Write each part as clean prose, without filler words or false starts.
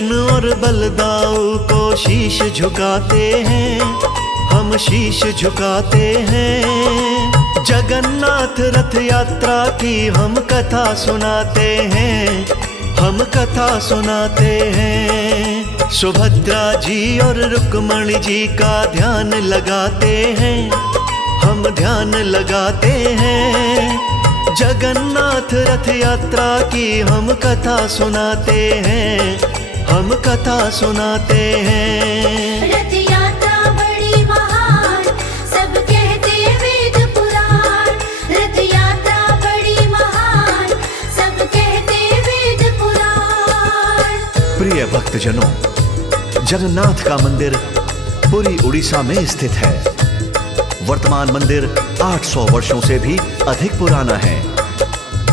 कृष्ण और बलदाऊ को शीश झुकाते हैं, हम शीश झुकाते हैं। जगन्नाथ रथ यात्रा की हम कथा सुनाते हैं, हम कथा सुनाते हैं। सुभद्रा जी और रुक्मणी जी का ध्यान लगाते हैं, हम ध्यान लगाते हैं। जगन्नाथ रथ यात्रा की हम कथा सुनाते हैं, हम कथा सुनाते हैं। रथ यात्रा बड़ी महान, सब कहते वेद पुराण। रथ यात्रा बड़ी महान, सब कहते वेद पुराण। प्रिय भक्तजनों, जगन्नाथ का मंदिर पुरी उड़ीसा में स्थित है। वर्तमान मंदिर 800 वर्षों से भी अधिक पुराना है।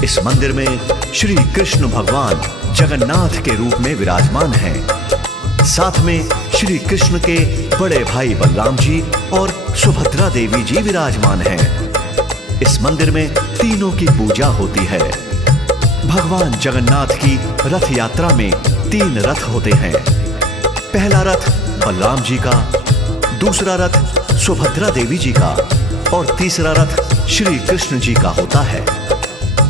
इस मंदिर में श्री कृष्ण भगवान जगन्नाथ के रूप में विराजमान हैं। साथ में श्री कृष्ण के बड़े भाई बलराम जी और सुभद्रा देवी जी विराजमान हैं। इस मंदिर में तीनों की पूजा होती है। भगवान जगन्नाथ की रथ यात्रा में 3 रथ होते हैं। पहला रथ बलराम जी का, दूसरा रथ सुभद्रा देवी जी का और तीसरा रथ श्री कृष्ण जी का होता है।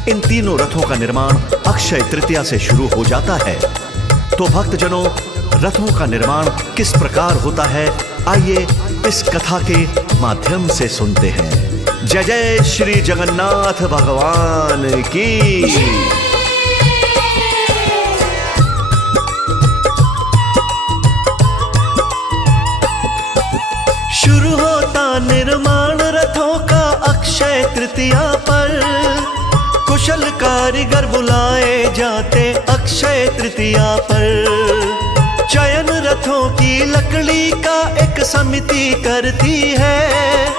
इन तीनों रथों का निर्माण अक्षय तृतीया से शुरू हो जाता है। तो भक्तजनों, रथों का निर्माण किस प्रकार होता है, आइए इस कथा के माध्यम से सुनते हैं। जय जय श्री जगन्नाथ भगवान की। शुरू होता निर्माण रथों का अक्षय तृतीया पर। कुशल कारीगर बुलाए जाते अक्षय तृतीया पर। चयन रथों की लकड़ी का एक समिति करती है।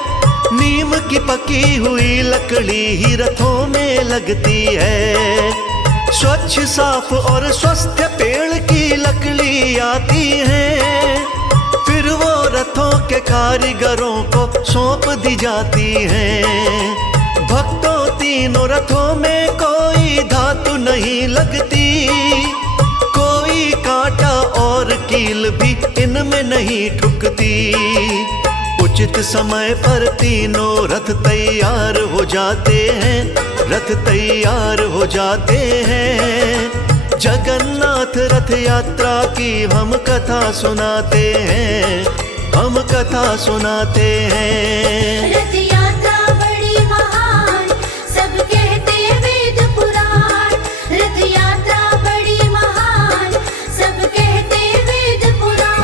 नीम की पकी हुई लकड़ी ही रथों में लगती है। स्वच्छ साफ और स्वस्थ पेड़ की लकड़ी आती है। फिर वो रथों के कारीगरों को सौंप दी जाती है। भक्तों, तीनों रथों में कोई धातु नहीं लगती। कोई कांटा और कील भी इनमें नहीं ठुकती। उचित समय पर तीनों रथ तैयार हो जाते हैं, रथ तैयार हो जाते हैं। जगन्नाथ रथ यात्रा की हम कथा सुनाते हैं, हम कथा सुनाते हैं। रथ यात्रा बड़ी महान, सब कहते वेद पुराण। रथ यात्रा बड़ी महान, सब कहते वेद पुराण।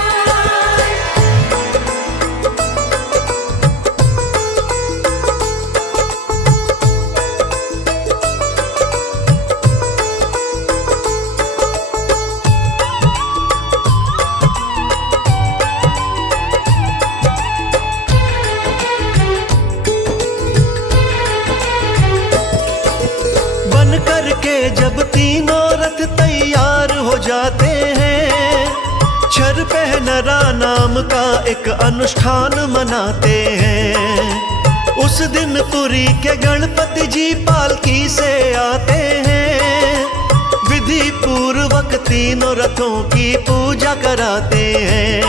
जब तीनों रथ तैयार हो जाते हैं, छर पहनरा नाम का एक अनुष्ठान मनाते हैं। उस दिन पुरी के गणपति जी पालकी से आते हैं। विधि पूर्वक तीनों रथों की पूजा कराते हैं।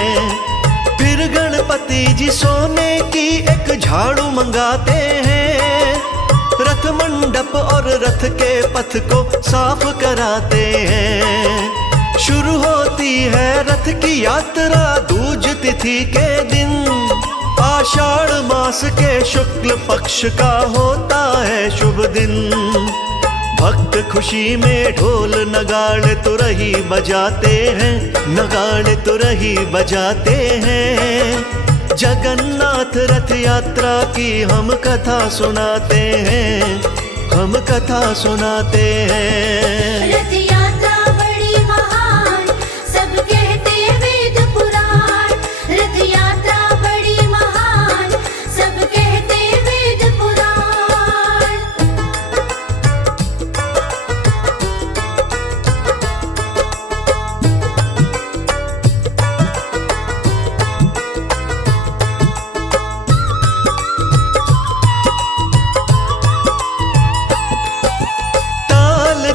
फिर गणपति जी सोने की एक झाड़ू मंगाते हैं। रथ मंडप और रथ के पथ को साफ कराते हैं। शुरू होती है रथ की यात्रा दूज तिथि के दिन। आषाढ़ मास के शुक्ल पक्ष का होता है शुभ दिन। भक्त खुशी में ढोल नगाड़े तुरही बजाते हैं, नगाड़े तुरही बजाते हैं। जगन्नाथ रथ यात्रा की हम कथा सुनाते हैं, हम कथा सुनाते हैं। रथ यात्रा बड़ी महान, सब कहते वेद पुराण। रथ यात्रा बड़ी महान, सब कहते वेद पुराण।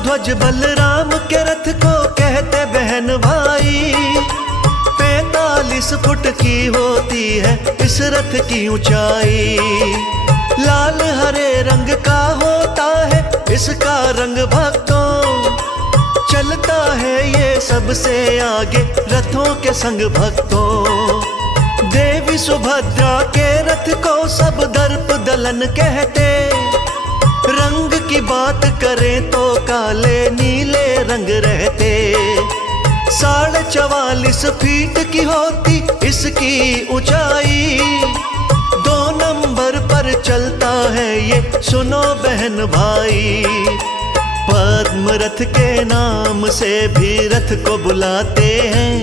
ध्वज बलराम के रथ को कहते बहन भाई। फुट की होती है इस रथ की ऊंचाई। लाल हरे रंग का होता है इसका रंग भक्तों, चलता है ये सबसे आगे रथों के संग भक्तों। देवी सुभद्रा के रथ को सब दर्प दलन कहते, रंग की बात करें तो काले नीले रंग रहते। 44.5 फीट की होती इसकी ऊंचाई, 2 नंबर पर चलता है ये सुनो बहन भाई। पद्म रथ के नाम से भी रथ को बुलाते हैं,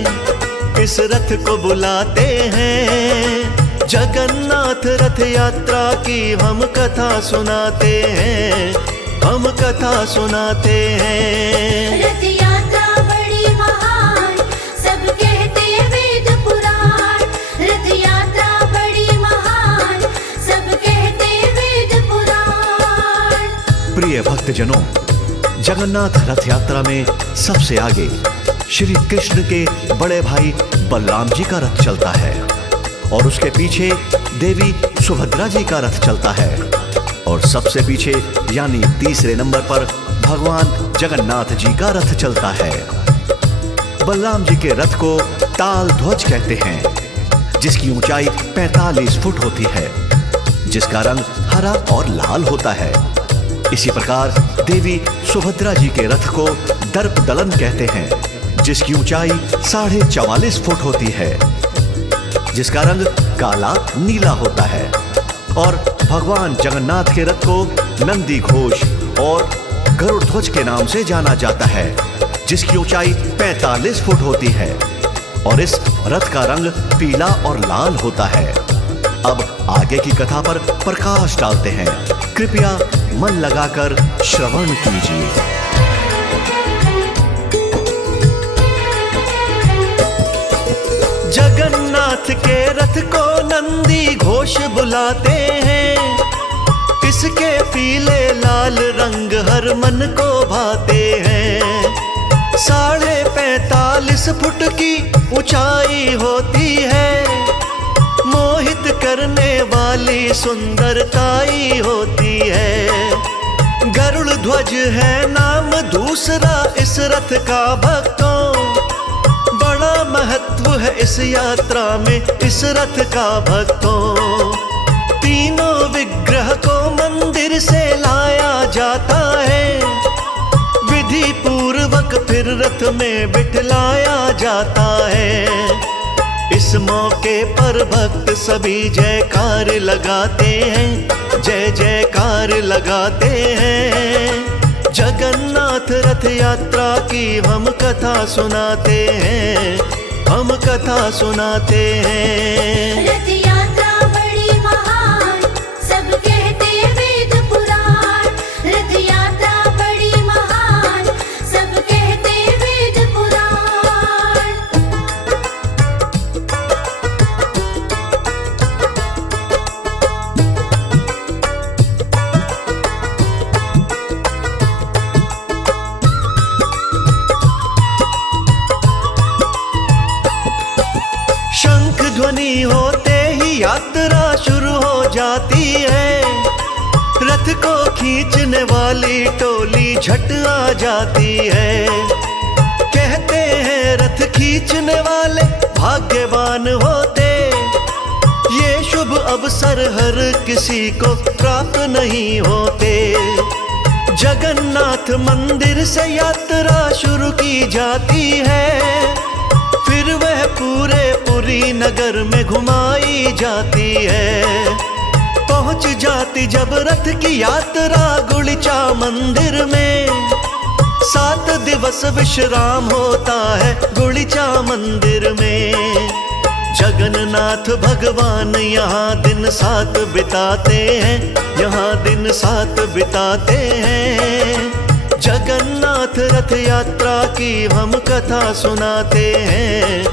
इस रथ को बुलाते हैं। जगन्नाथ रथ यात्रा की हम कथा सुनाते हैं, हम कथा सुनाते हैं। रथ यात्रा बड़ी महान सब कहते वेद पुराण। रथ यात्रा बड़ी महान सब कहते वेद पुराण। प्रिय भक्तजनों, जगन्नाथ रथ यात्रा में सबसे आगे श्री कृष्ण के बड़े भाई बलराम जी का रथ चलता है और उसके पीछे देवी सुभद्रा जी का रथ चलता है और सबसे पीछे यानी तीसरे नंबर पर भगवान जगन्नाथ जी का रथ चलता है। बलराम जी के रथ को ताल ध्वज कहते हैं, जिसकी ऊंचाई 45 फुट होती है, जिसका रंग हरा और लाल होता है। इसी प्रकार देवी सुभद्रा जी के रथ को दर्प दलन कहते हैं, जिसकी ऊंचाई 44.5 फुट होती है, जिसका रंग काला नीला होता है। और भगवान जगन्नाथ के रथ को नंदी घोष और गरुड़ ध्वज के नाम से जाना जाता है, जिसकी ऊंचाई 45 फुट होती है और इस रथ का रंग पीला और लाल होता है। अब आगे की कथा पर प्रकाश डालते हैं, कृपया मन लगाकर श्रवण कीजिए। जगन्नाथ के रथ को नंदी घोष बुलाते हैं, इसके पीले लाल रंग हर मन को भाते हैं। 45.5 फुट की ऊंचाई होती है, मोहित करने वाली सुंदरताई होती है। गरुड़ ध्वज है नाम दूसरा इस रथ का भक्तों, बड़ा महत्व है इस यात्रा में इस रथ का भक्तों। तीनों विग्रह को मंदिर से लाया जाता है, विधि पूर्वक फिर रथ में बिठलाया जाता है। इस मौके पर भक्त सभी जयकार लगाते हैं, जय जयकार लगाते हैं। जगन्नाथ रथ यात्रा की हम कथा सुनाते हैं, हम कथा सुनाते हैं। रथ यात्रा बड़ी महान सब कहते वेद पुराण। रथ यात्रा बड़ी महान सब कहते वेद पुराण। शंख ध्वनि होते ही यात्रा शुरू हो जाती है, रथ को खींचने वाली टोली झट आ जाती है। कहते हैं रथ खींचने वाले भाग्यवान होते, ये शुभ अवसर हर किसी को प्राप्त नहीं होते। जगन्नाथ मंदिर से यात्रा शुरू की जाती है, फिर वह पूरे पुरी नगर में घुमाई जाती है। पहुंच जाती जब रथ की यात्रा गुड़िचा मंदिर में, 7 दिवस विश्राम होता है गुड़िचा मंदिर में। जगन्नाथ भगवान यहाँ दिन 7 बिताते हैं, यहाँ दिन 7 बिताते हैं। जगन्नाथ रथ यात्रा की हम कथा सुनाते हैं,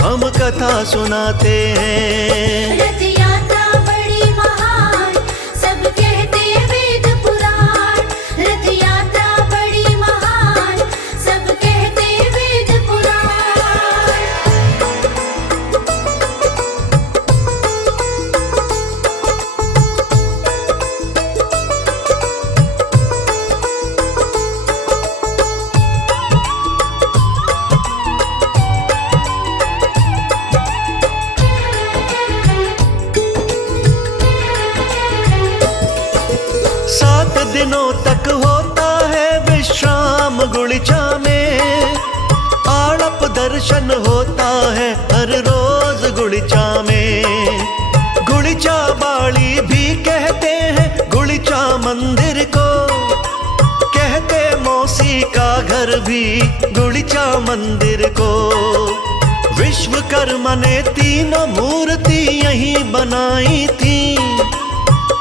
हम कथा सुनाते हैं। रथ यात्रा बड़ी महान सब कहते वेद पुराण। रथ यात्रा बड़ी महान सब कहते वेद पुराण। दिनों तक होता है विश्राम गुड़िचा में। आड़प दर्शन होता है हर रोज गुड़िचा में। गुड़िचा बाड़ी भी कहते हैं गुड़िचा मंदिर को, कहते मौसी का घर भी गुड़िचा मंदिर को। विश्वकर्मा ने तीनों मूर्ति यहीं बनाई थी,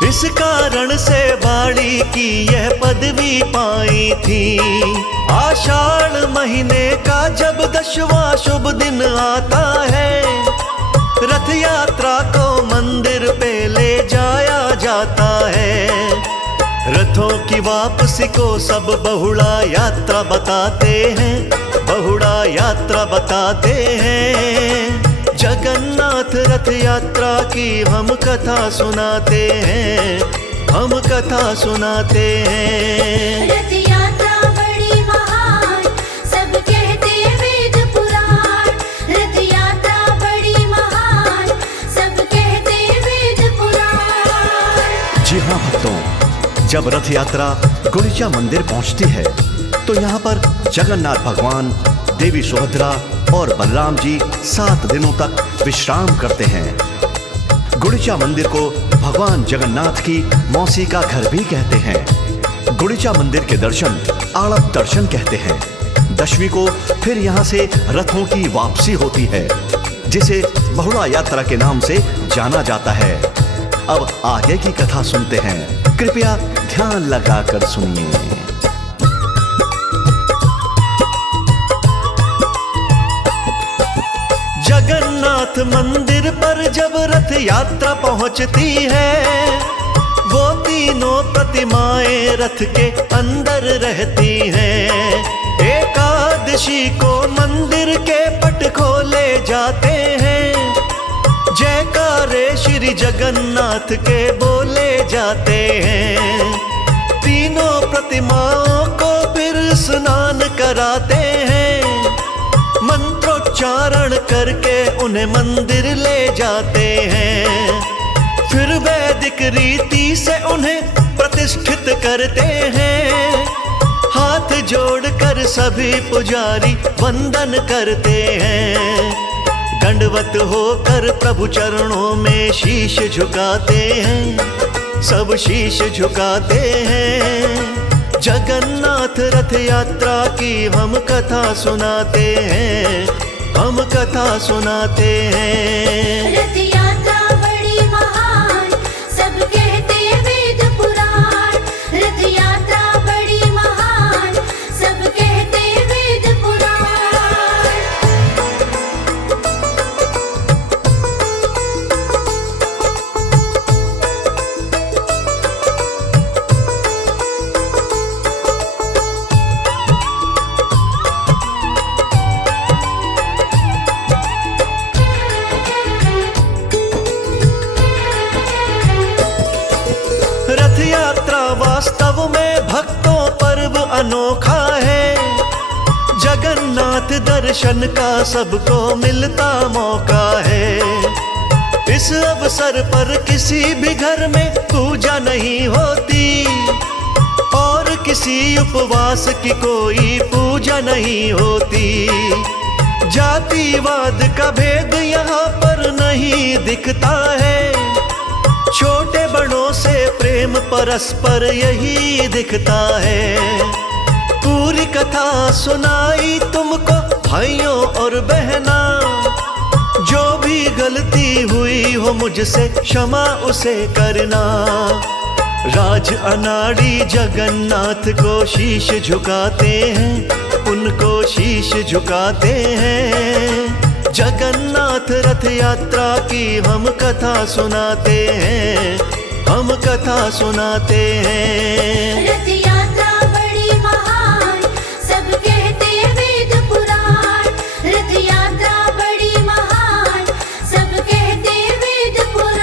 इस कारण से बाड़ी की यह पदवी पाई थी। आषाढ़ महीने का जब 10वां शुभ दिन आता है, रथ यात्रा को मंदिर पे ले जाया जाता है। रथों की वापसी को सब बहुड़ा यात्रा बताते हैं, बहुड़ा यात्रा बताते हैं। जगन्नाथ रथ यात्रा की हम कथा सुनाते हैं, हम कथा सुनाते हैं। रथ यात्रा बड़ी महान, सब कहते वेद पुराण। रथ यात्रा बड़ी महान, सब कहते वेद पुराण। जी हाँ भक्तों, जब रथ यात्रा गुड़िचा मंदिर पहुंचती है तो यहाँ पर जगन्नाथ भगवान, देवी सुभद्रा और बलराम जी 7 दिनों तक विश्राम करते हैं। गुड़िचा मंदिर को भगवान जगन्नाथ की मौसी का घर भी कहते हैं। गुड़िचा मंदिर के दर्शन आड़प दर्शन कहते हैं। 10वीं को फिर यहाँ से रथों की वापसी होती है, जिसे बहुड़ा यात्रा के नाम से जाना जाता है। अब आगे की कथा सुनते हैं, कृपया ध्यान लगाकर सुनिए। जगन्नाथ मंदिर पर जब रथ यात्रा पहुंचती है, वो तीनों प्रतिमाएं रथ के अंदर रहती हैं। एकादशी को मंदिर के पट खोले जाते हैं, जयकारे श्री जगन्नाथ के बोले जाते हैं। तीनों प्रतिमाओं को फिर स्नान कराते हैं, मंत्रोच्चारण करके उन्हें मंदिर ले जाते हैं। फिर वैदिक रीति से उन्हें प्रतिष्ठित करते हैं। हाथ जोड़कर सभी पुजारी वंदन करते हैं। दंडवत होकर प्रभु चरणों में शीश झुकाते हैं, सब शीश झुकाते हैं। जगन्नाथ रथ यात्रा की हम कथा सुनाते हैं, हम कथा सुनाते हैं। रथ यात्रा बड़ी महान, सब कहते वेद पुराण। रथ यात्रा बड़ी महान, सब कहते वेद पुराण। रथ यात्रा वास्तव में भक्तों पर्व अनोखा है। जगन्नाथ दर्शन का सबको मिलता मौका है। इस अवसर पर किसी भी घर में पूजा नहीं होती और किसी उपवास की कोई पूजा नहीं होती। जातिवाद का भेद यहाँ पर नहीं दिखता है। छोटे बड़ों से प्रेम परस्पर यही दिखता है। पूरी कथा सुनाई तुमको भाइयों और बहना, जो भी गलती हुई हो मुझसे क्षमा उसे करना। राज अनाड़ी जगन्नाथ को शीश झुकाते हैं, उनको शीश झुकाते हैं। जगन्नाथ रथ यात्रा की हम कथा सुनाते हैं, हम कथा सुनाते हैं। रथ यात्रा बड़ी महान, सब कहते वेद पुराण। रथ यात्रा बड़ी महान, सब कहते वेद पुराण।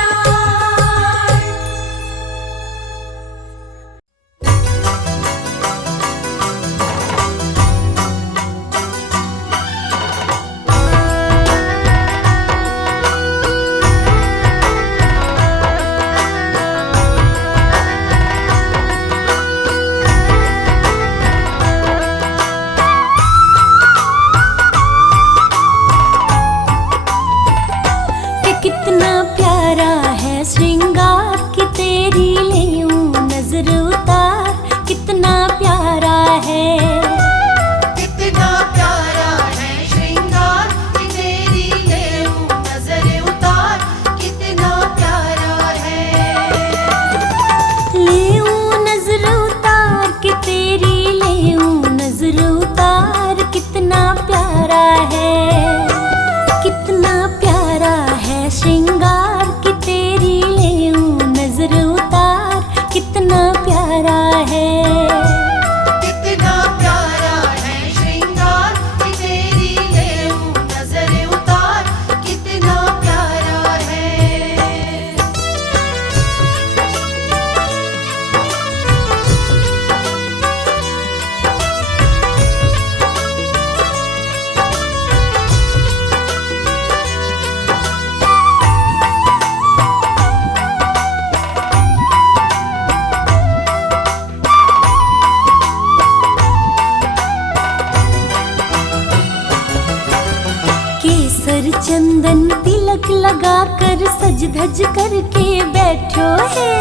तिलक लगा कर सज धज करके बैठो है।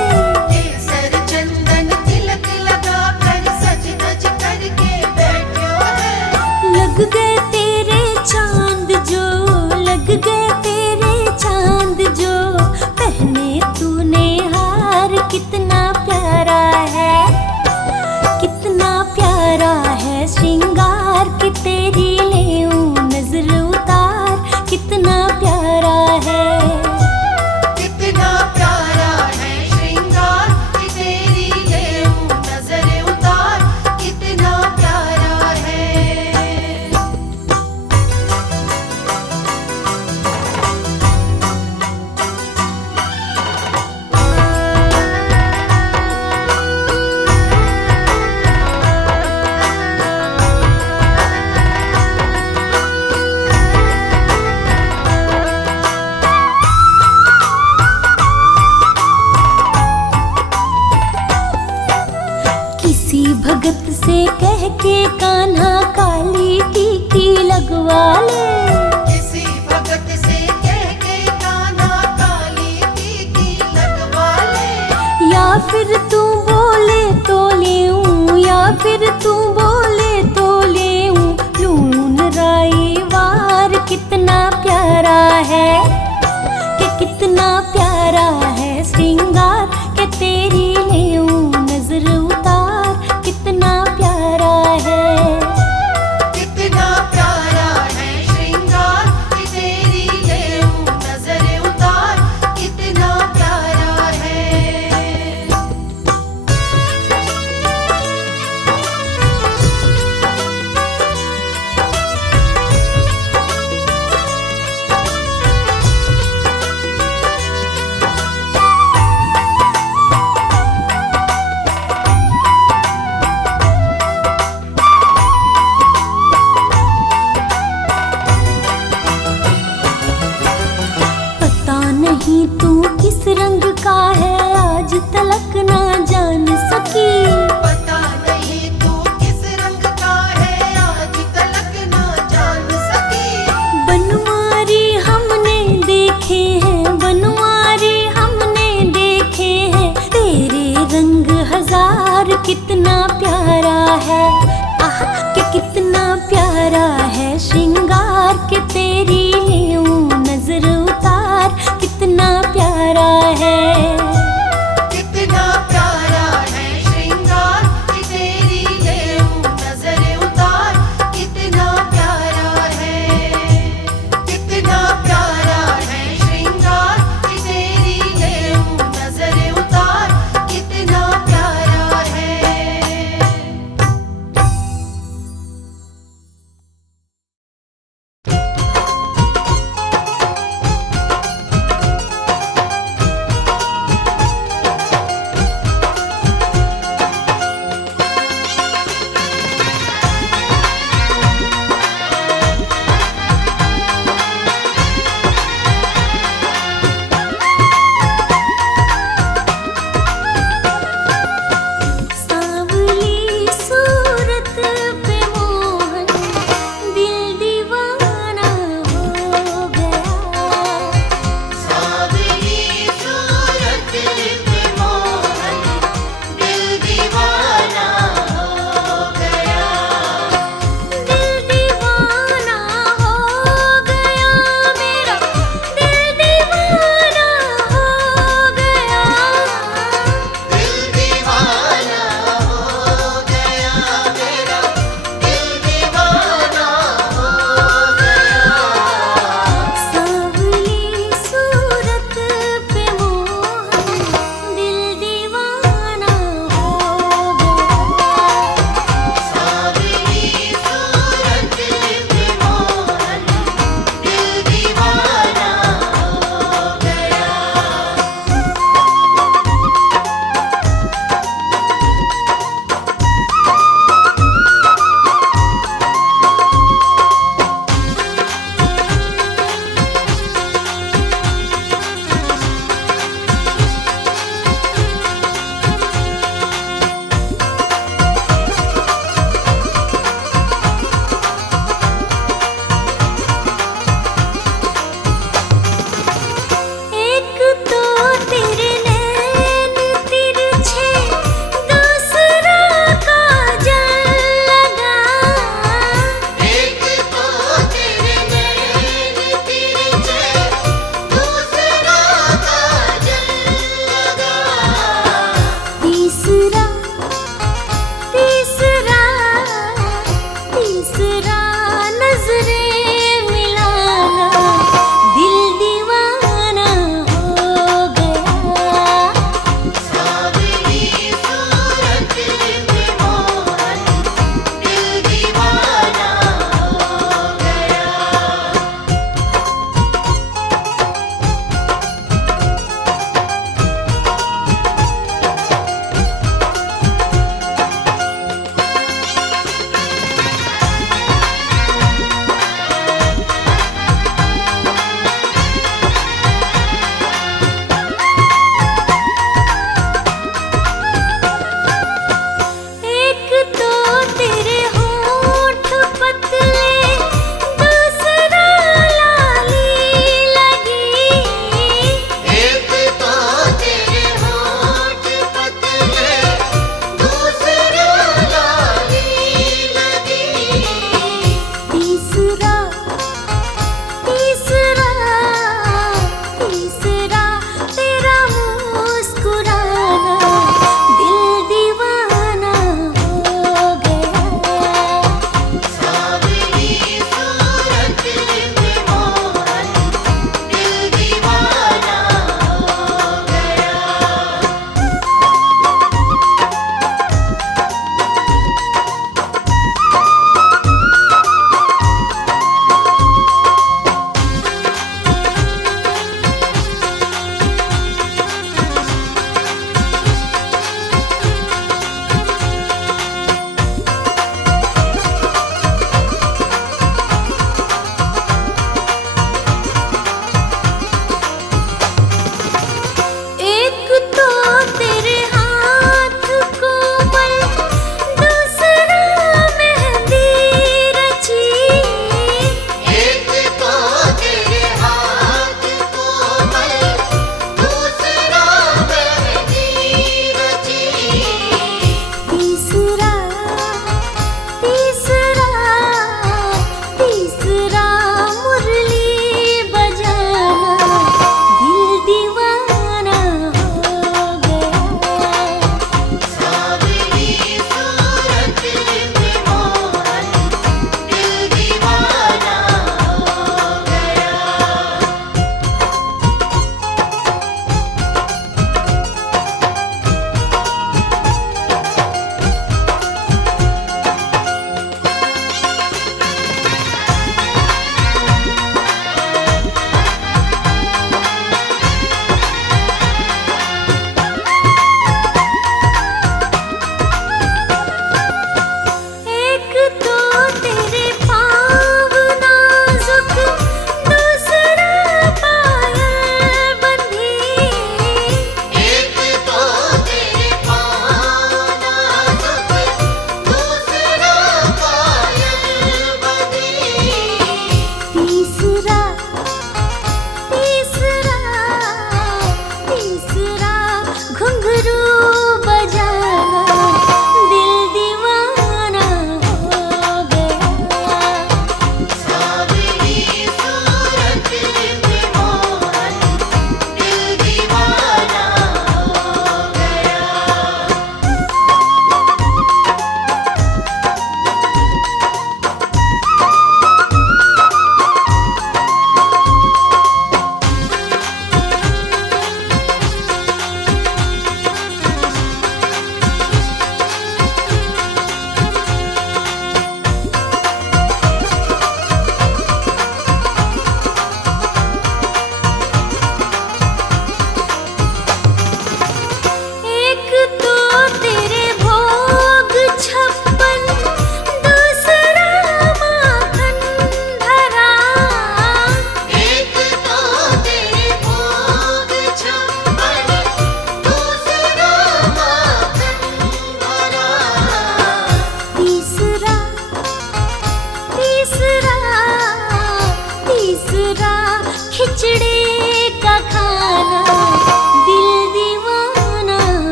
केसर चंदन तिलक लगा कर सज धज करके बैठो है। लग गए तेरे चांद जो, लग गए तेरे चांद जो, पहने तूने हार कितना प्यारा है, कितना प्यारा है श्रृंगार की तेरी लेऊं नजर उतार, कितना प्यारा है, कितना प्यारा है श्रृंगार की तेरी लेऊं नजर उतार, कितना प्यारा है। किसी भगत से कह के कान्हा काली टीकी लगवा ले, किसी भगत से कह के कान्हा काली टीकी लगवा ले। या फिर तू बोले तो लेऊं, या फिर तू बोले तो लेऊं लून राई वार, कितना प्यारा है, कि कितना प्यारा है श्रृंगार के तेरी लेऊं नजर उतार, कितना प्यारा है, कितना प्यारा है श्रृंगार की तेरी लेऊं नजर उतार, कितना प्यारा है। पता नहीं तू किस रंग का है आज तलक ना जान सकी, पता नहीं तू किस रंग का है आज तलक ना जान सकी। बनवारी हमने देखे हैं, बनवारी हमने देखे हैं, तेरे रंग हजार, कितना प्यारा है, आह कि कितना प्यारा है श्रृंगार के तेरी लेऊं नजर उतार, कितना प्यारा है, कितना प्यारा है श्रृंगार की तेरी लेऊं नजर उतार, कितना प्यारा है, कितना प्यारा है श्रृंगार की तेरी लेऊं नजर उतार, कितना प्यारा है।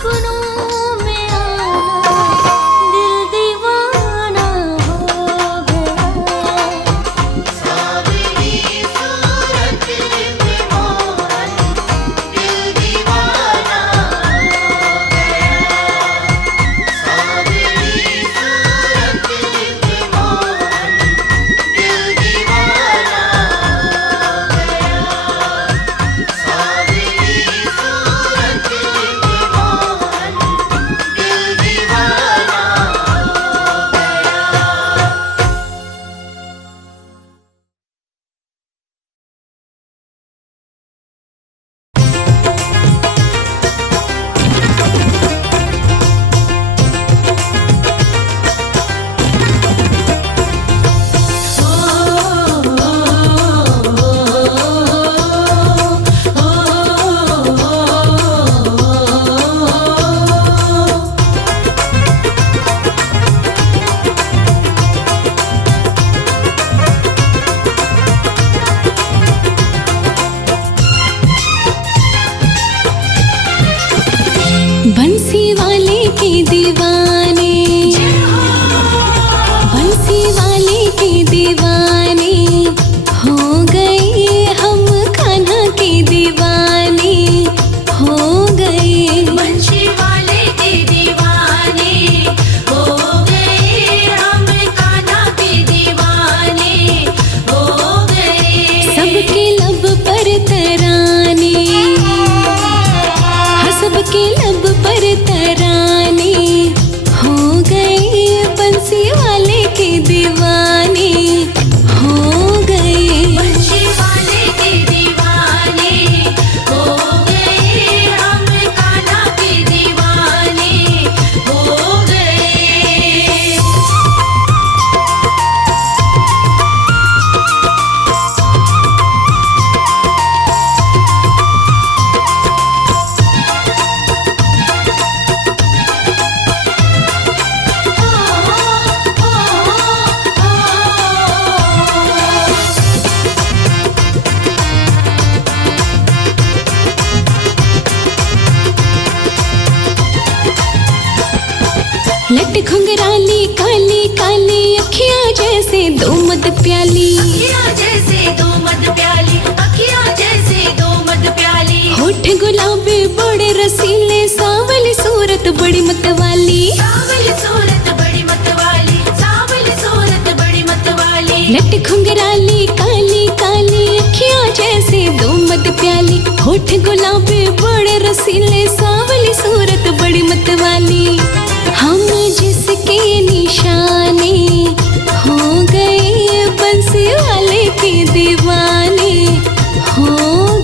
सपनों में आना, दिल दीवाना हो गया। सावली सूरत पे मोहन दिल दीवाना हो गया। सावली सूरत पे मोहन दिल दीवाना हो गया। सावली सूरत पे मोहन दिल दीवाना हो गया। बंसी वाले के दीवाने, बंसी वाले के दीवाने हो गए हम, कान्हा के दीवाने हो गए। बंशी वाले के दीवाने हो गए हम, कान्हा के दीवाने हो गए। सबके लब पर तराने, हाँ सबके लब पर तराने हो गए। बंसी वाले के दीवाने हो गए। बंशी वाले के दीवाने हो गए हम, कान्हा के दीवाने हो गए। लट घुंघराली काली काली अखियां जैसे दो मद प्याली, अखियाँ जैसे दो मद प्याली, अखियाँ जैसे दो मद प्याली। होठ गुलाबी बड़े रसीले, सांवली सूरत बड़ी मतवाली। सावली सूरत बड़ी मतवाली, सावली सूरत बड़ी मतवाली। लट घुंघराली काली काली अखियां जैसे दो मद प्याली, होठ गुलाबी बड़े रसीले, सांवली सूरत बड़ी मतवाली। हम जिसके निशाने हो गए, बंसी वाले के दीवाने हो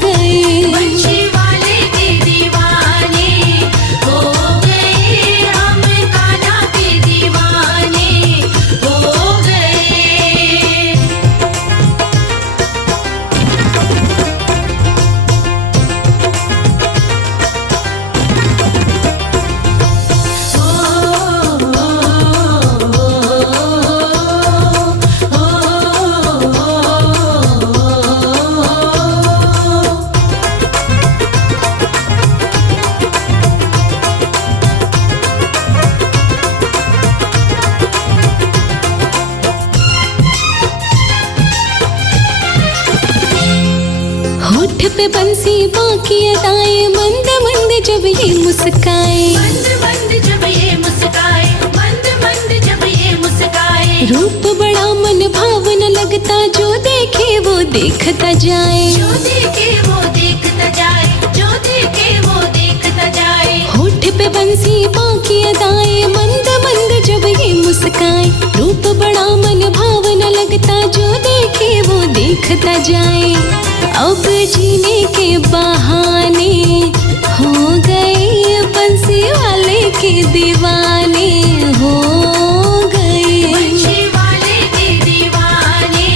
गए। बंशी वाले के दीवाने हो गए हम, कान्हा के दीवाने हो गए। होठ पे बंसी बाकी अदाएं, मंद मंद जब ये मुस्काए। मंद मंद जब ये मुस्काए, मंद मंद जब ये मुस्काए। रूप बड़ा मन भावन लगता, जो देखे वो देखता जाए। जो देखे वो देखता जाए, जो देखे वो देखता जाए। होठ पे बंसी बाकी अदाएं, मंद मंद जब ये मुस्काए। रूप बड़ा मन भावन लगता, जो देखे वो देखता जाए। अब जीने के बहाने हो गए, बंसी वाले के दीवाने हो गए। बंशी वाले के दीवाने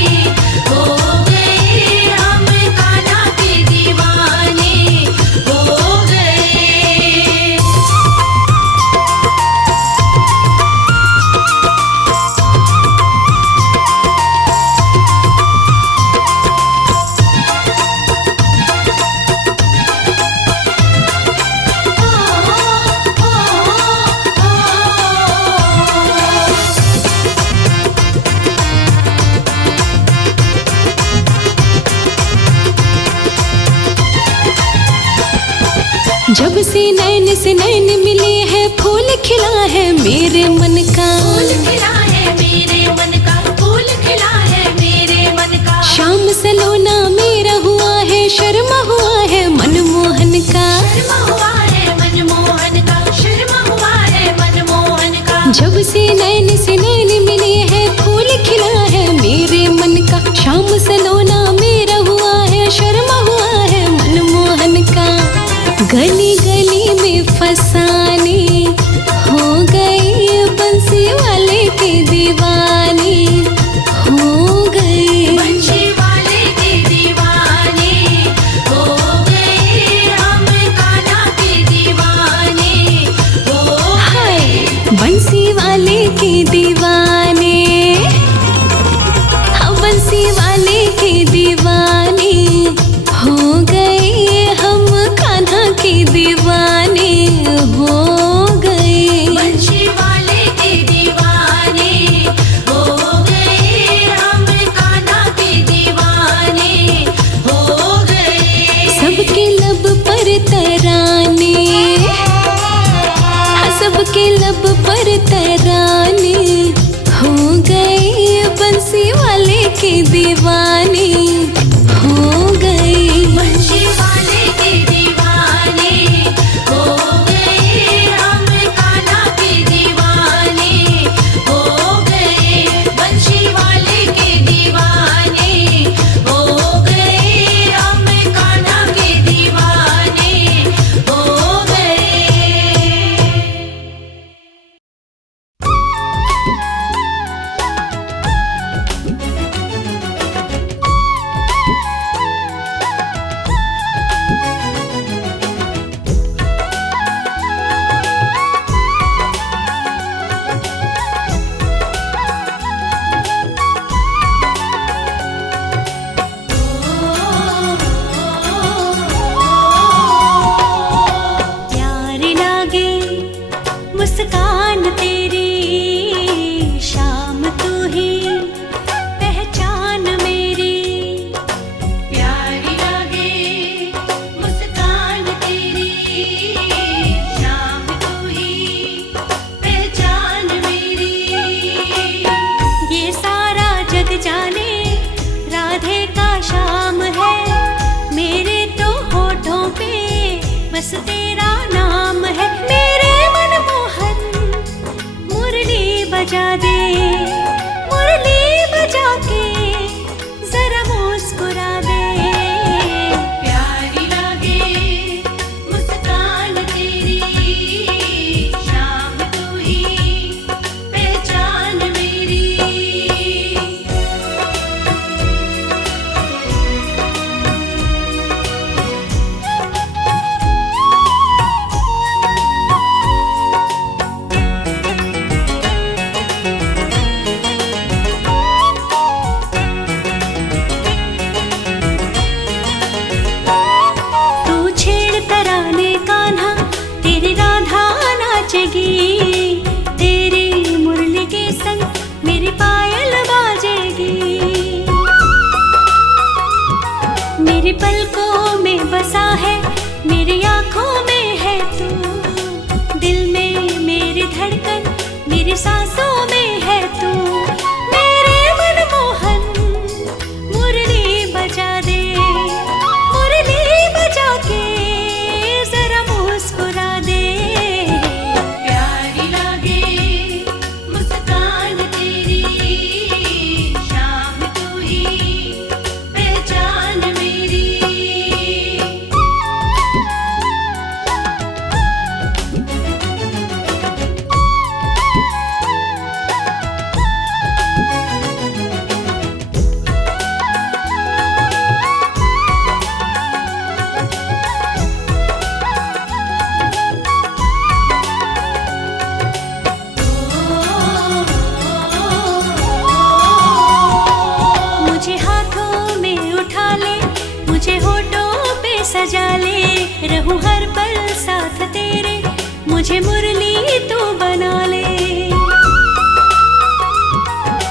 हो गए हम, कान्हा के दीवाने हो गए। नैन से नैन मिले हैं, फूल खिला है मेरे मन का। फूल खिला है मेरे मन का, फूल खिला है मेरे मन का। शाम सलोना मेरा हुआ है, शर्मा हुआ है मनमोहन का। शर्मा हुआ है मनमोहन का, शर्मा हुआ है मनमोहन का। जब से नैन मिले हैं, फूल खिला है मेरे मन का। शाम सलोना मेरा हुआ है, शर्मा हुआ है मनमोहन का। गली गली में फसाने हो गई, बंसी वाले के दीवाने हो गए। बंशी वाले के दीवाने हो गए, हम कान्हा के दीवाने हो गए। बंसी वाले के दीवाने, हाँ बंसी वाले के दीवाने हो गए, हम कान्हा के दीवाने हो गए। बंशी वाले के दीवाने हो गए, हम कान्हा के दीवाने हो गए। सबके लब पर तराने, हाँ सबके लब पर तराने हो गए, बंसी वाले के दीवाने हो गए। बंशी वाले के दीवाने हो गए, हम कान्हा के दीवाने हो गए। बंशी वाले के दीवाने हो गए, हम कान्हा के दीवाने हो गए। प्यार लागे मुस्कान तेरी, शाम तू ही पहचान मेरी। प्यारी लागे मुस्कान तेरी, शाम तू ही पहचान मेरी। ये सारा जग जाने राधे का शाम है, मेरे तो होठों पे बस तेरा नाम है। मेरे मनमोहन मुरली बजा दे, मुरली बजा के जरा मुस्कुरा दे। प्यारी लागे मुस्कान तेरी, शाम तू ही पहचान मेरी। तू छेड़ तराने कान्हा, तेरी राधा नाचेगी, तेरी मुरली के संग मेरी पायल बाजेगी। मेरी पलकों में बसा है, मेरी आंखों में है तू, दिल में मेरी धड़कन, मेरी सांसों में है तू। मेरे मनमोहन मुरली बजा दे, मुरली बजा के जरा मुस्कुरा दे। प्यारी लागे मुस्कान तेरी, शाम तू ही पहचान मेरी। मुझे हाथों में उठा ले, मुझे होठों पे सजा ले, रहूं हर पल साथ तेरे, मुझे मुरली तू बना ले।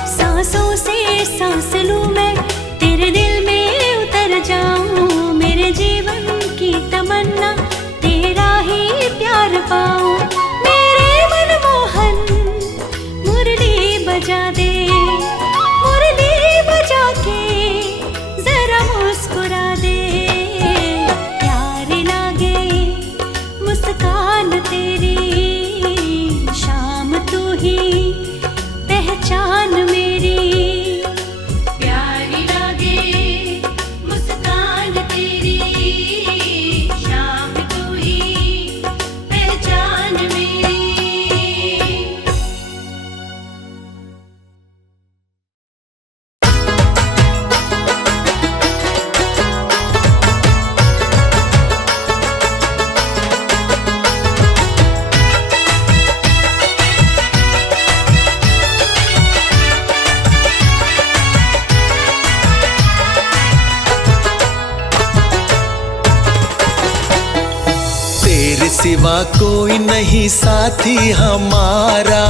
सांसों से सांस लूं मैं, तेरे दिल में उतर जाऊं, मेरे जीवन की तमन्ना तेरा ही प्यार कोई नहीं साथी हमारा।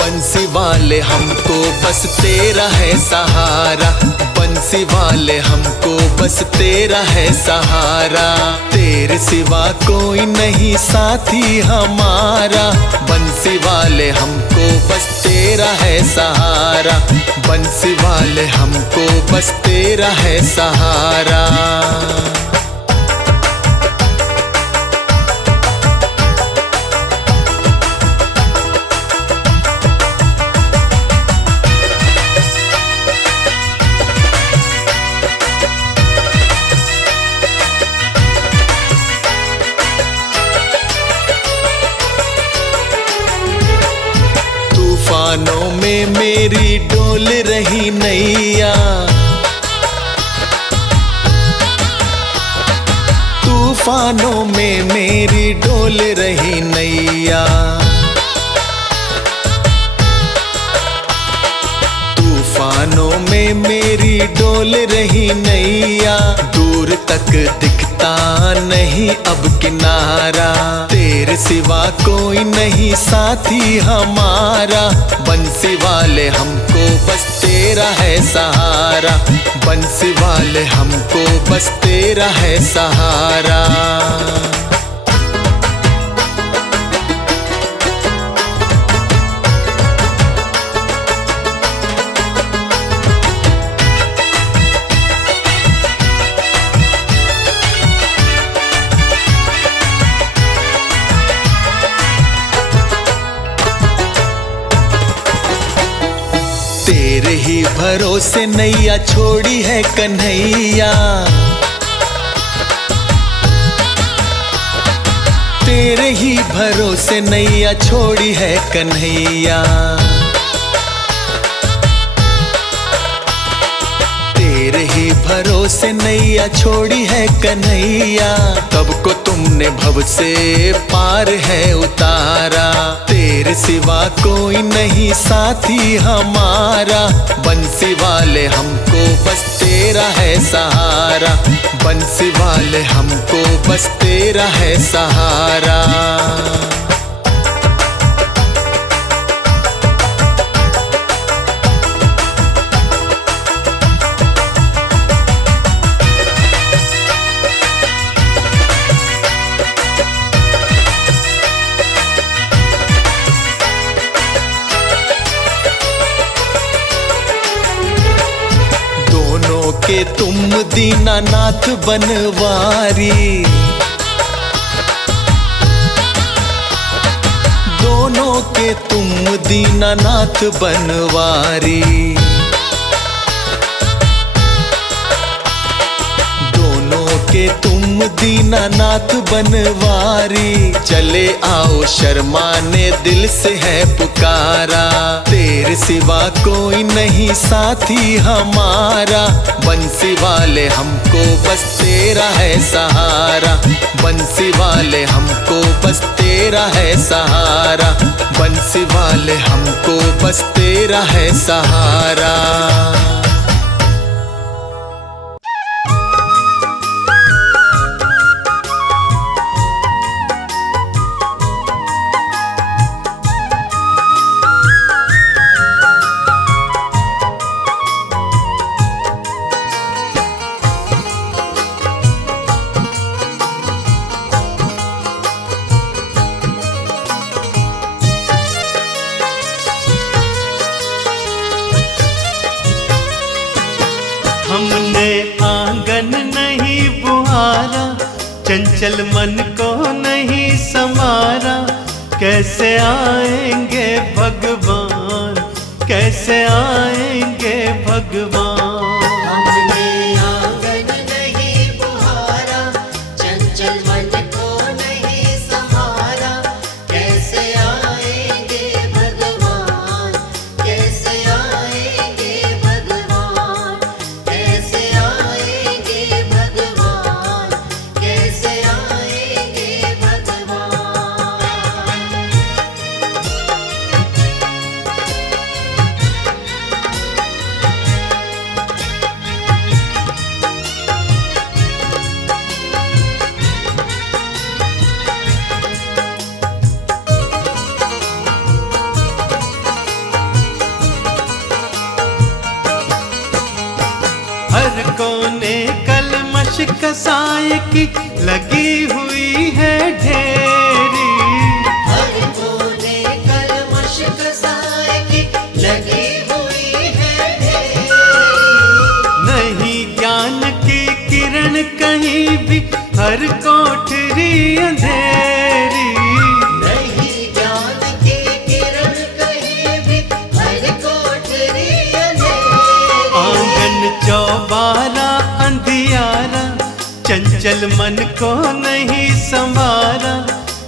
बंसी वाले हमको बस तेरा है सहारा, बंसी वाले हमको बस तेरा है सहारा। तेरे सिवा कोई नहीं साथी हमारा, बंसी वाले हमको बस तेरा है सहारा, बंसी वाले हमको बस तेरा है सहारा। तूफानों में मेरी डोल रही नैया, तूफानों में मेरी डोल रही नैया। तूफानों में मेरी डोल रही नैया, दूर तक दिखता नहीं अब किनारा। तेरे सिवा कोई नहीं साथी हमारा, बंसी वाले हमको बस तेरा है सहारा, बंसी वाले हमको बस तेरा है सहारा। तेरे ही भरोसे नैया छोड़ी है कन्हैया, तेरे ही भरोसे नैया छोड़ी है कन्हैया। तेरे ही भरोसे नैया छोड़ी है कन्हैया, तब को तुमने भव से पार है उतारा। तेरे सिवा कोई नहीं साथी हमारा, बंसी वाले हमको बस तेरा है सहारा, बंसी वाले हमको बस तेरा है सहारा। के तुम दीनानाथ बनवारी, दोनों के तुम दीनानाथ बनवारी, दोनों के तुम दीनानाथ बनवारी। चले आओ शर्मा ने दिल से है पुकारा, तेरे सिवा कोई नहीं साथी हमारा, बंसी वाले हमको बस तेरा है सहारा, बंसी वाले हमको बस तेरा है सहारा, बंसी वाले हमको बस तेरा है सहारा। हमने आंगन नहीं बुहारा, चंचल मन को नहीं संवारा, कैसे आएंगे भगवान, कैसे आएंगे भगवान। हमने आंगन नहीं बुहारा, चंचल मन को नहीं संभारा, कैसे आएंगे भगवान, कैसे आएंगे भगवान, कैसे आएंगे भगवान, कैसे आएंगे भगवान। कसाय की लगी हुई है ढेरी। हर कोने कलमश कसाय की लगी हुई है ढेरी। नहीं ज्ञान की किरण कहीं भी, हर कोठरी अंधेरी। नहीं ज्ञान की किरण कहीं भी, हर कोठरी अंधेरी। आंगन चौबारा अंधियारा, चंचल मन को नहीं संवारा।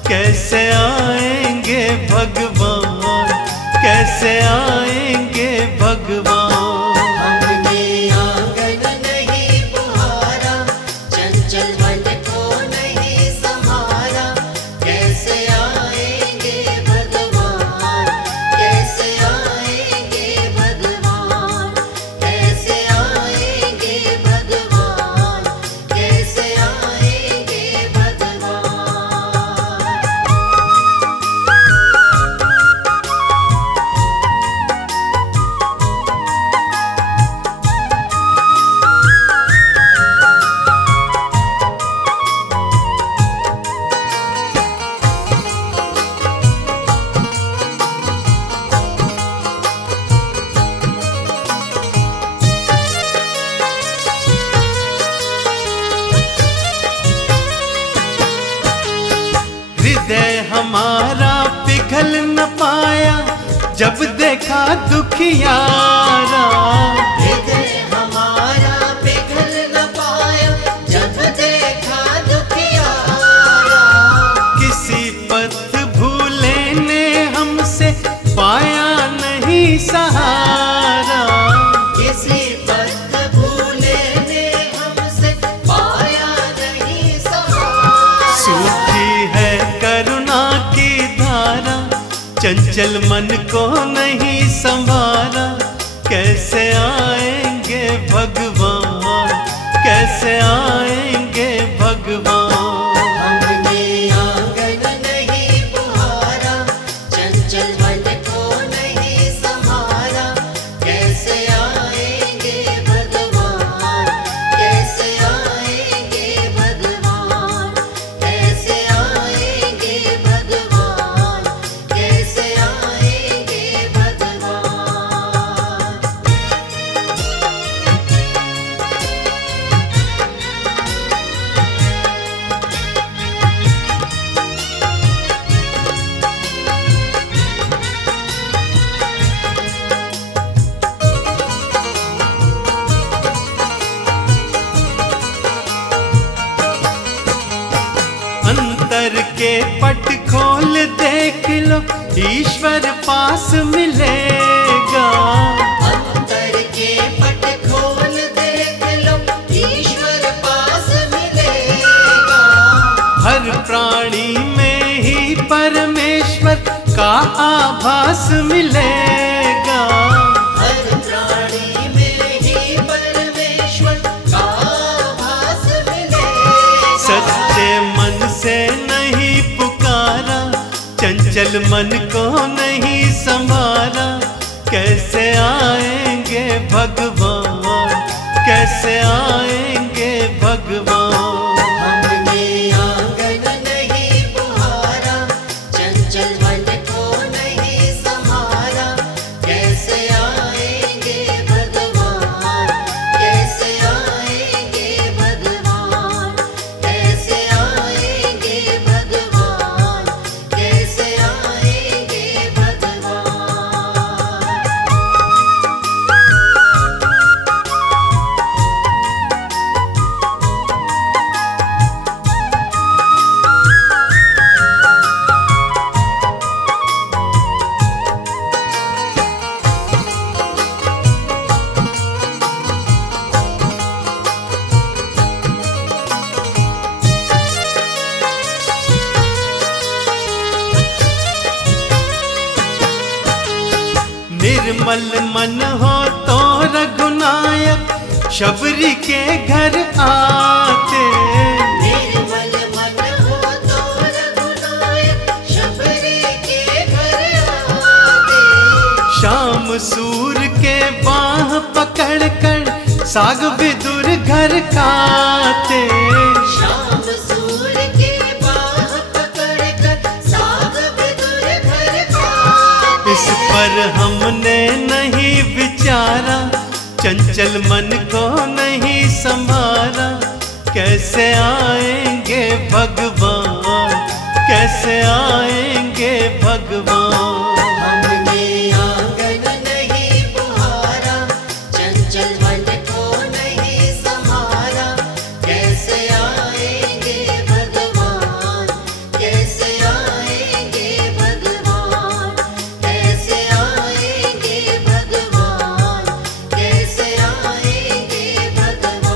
कैसे आएंगे भगवान, कैसे आएंगे भगवान। हमने आंगन नहीं बुहारा, चंचल मन को नहीं संभारा। कैसे आएंगे भगवान, कैसे आएंगे भगवान, कैसे आएंगे भगवान, कैसे आएंगे भगवान। हृदय हमारा पिघल न पाया, जब देखा दुखियारा। हृदय हमारा पिघल न पाया, जब देखा दुखियारा। किसी पथ भूले ने हमसे पाया नहीं सहारा। किसी पथ भूले ने हमसे पाया नहीं सहारा। सूखी है करुणा की धारा, चंचल मन को नहीं संवारा। कैसे आएंगे भगवान, कैसे आएंगे भगवान। हमने आंगन नहीं बुहारा, चंचल मन को नहीं संभारा। कैसे आएंगे भगवान, कैसे आएंगे भगवान, कैसे आएंगे भगवान, कैसे आएंगे भगवान। अंतर के पट खोल देख लो, ईश्वर पास मिलेगा। अंतर के पट खोल देख लो, ईश्वर पास मिलेगा। हर प्राणी में ही परमेश्वर का आभास मिलेगा। हर प्राणी में ही परमेश्वर का आभास मिलेगा। सच्चे मन से नहीं पुकारा, चंचल मन को नहीं संभारा। कैसे आएंगे भगवान, कैसे आएंगे भगवान। हमने आंगन नहीं बुहारा, चंचल मन को नहीं संभारा। कैसे आएंगे भगवान, कैसे आएंगे भगवान, कैसे आएंगे भगवान, कैसे आएंगे भगवान। निर्मल मन हो तो रघुनायक, शबरी के घर आते। निर्मल मन हो तो रघुनायक, शबरी के घर आते। शाम सूर के बाह पकड़ कर साग विदुर घर खाते। शाम सूर की बाह पकड़ कर साग विदुर घर खाते। इस पर हमने नहीं विचारा, चंचल मन को नहीं संभाला। कैसे आएंगे भगवान, कैसे आएंगे भगवान। हमने आंगन नहीं बुहारा, चंचल मन को नहीं संभाला। कैसे आएंगे भगवान, कैसे आएंगे भगवान, कैसे आएंगे भगवान, कैसे आएंगे भगवान।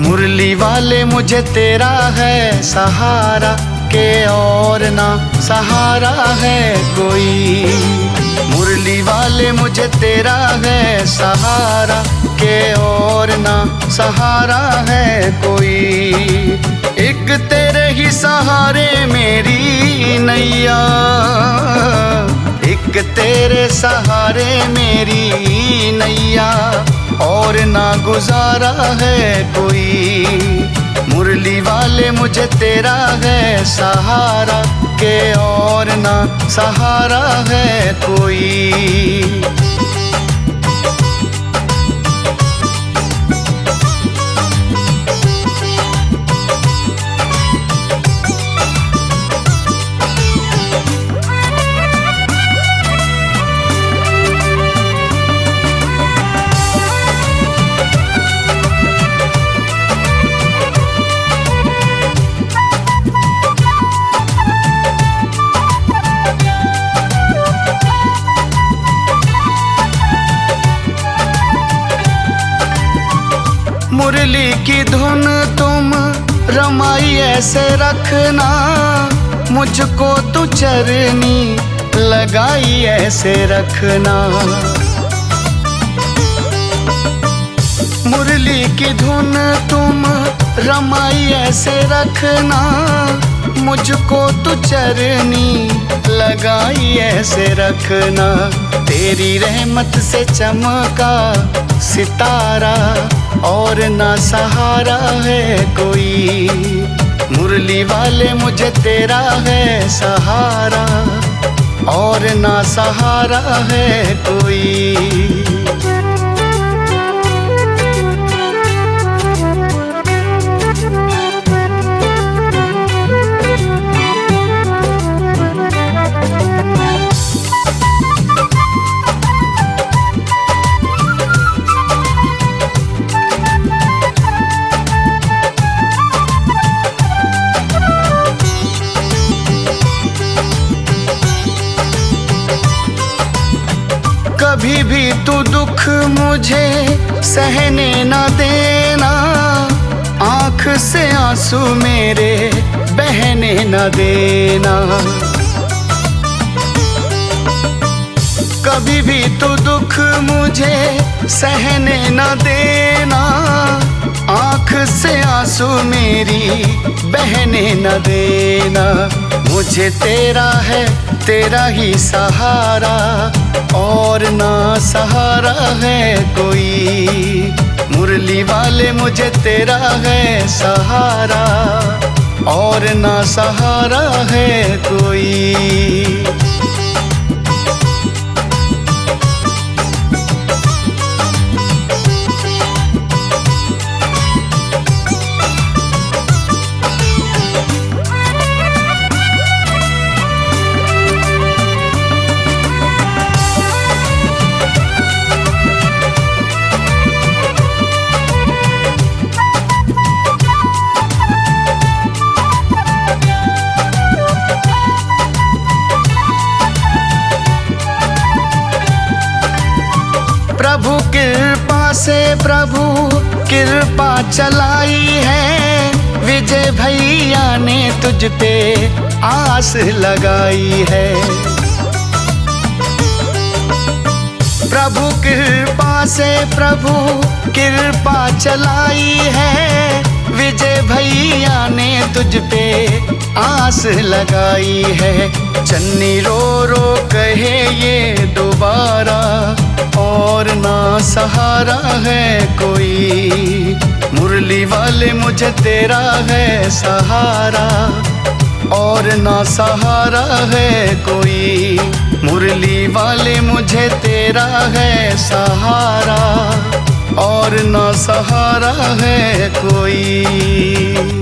मुरली वाले मुझे तेरा है सहारा, के और ना सहारा है कोई। मुरली वाले मुझे तेरा है सहारा, के और ना सहारा है कोई। एक तेरे ही सहारे मेरी नैया, एक तेरे सहारे मेरी नैया, और ना गुजारा है कोई। मुरली वाले मुझे तेरा है सहारा, के और ना सहारा है कोई। मुरली की धुन तुम रमाई ऐसे रखना, मुझको तू चरनी लगाई ऐसे रखना। मुरली की धुन तुम रमाई ऐसे रखना, मुझको तू चरनी लगाई ऐसे रखना। तेरी रहमत से चमका सितारा, और ना सहारा है कोई। मुरली वाले मुझे तेरा है सहारा, और ना सहारा है कोई। कभी भी तू दुख मुझे सहने न देना, आँख से आंसू मेरे बहने न देना। कभी भी तू दुख मुझे सहने न देना, आँख से आंसू मेरी बहने न देना। मुझे तेरा है तेरा ही सहारा, और ना सहारा है कोई। मुरली वाले मुझे तेरा है सहारा, और ना सहारा है कोई। से प्रभु कृपा चलाई है, विजय भैया ने तुझ पे आस लगाई है। प्रभु कृपा से प्रभु कृपा चलाई है, विजय भैया ने तुझ पे आस लगाई है। चन्नी रो रो कहे ये दोबारा, और ना सहारा है कोई, मुरली वाले मुझे तेरा है सहारा, और ना सहारा है कोई, मुरली वाले मुझे तेरा है सहारा, और ना सहारा है कोई।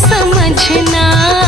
समझना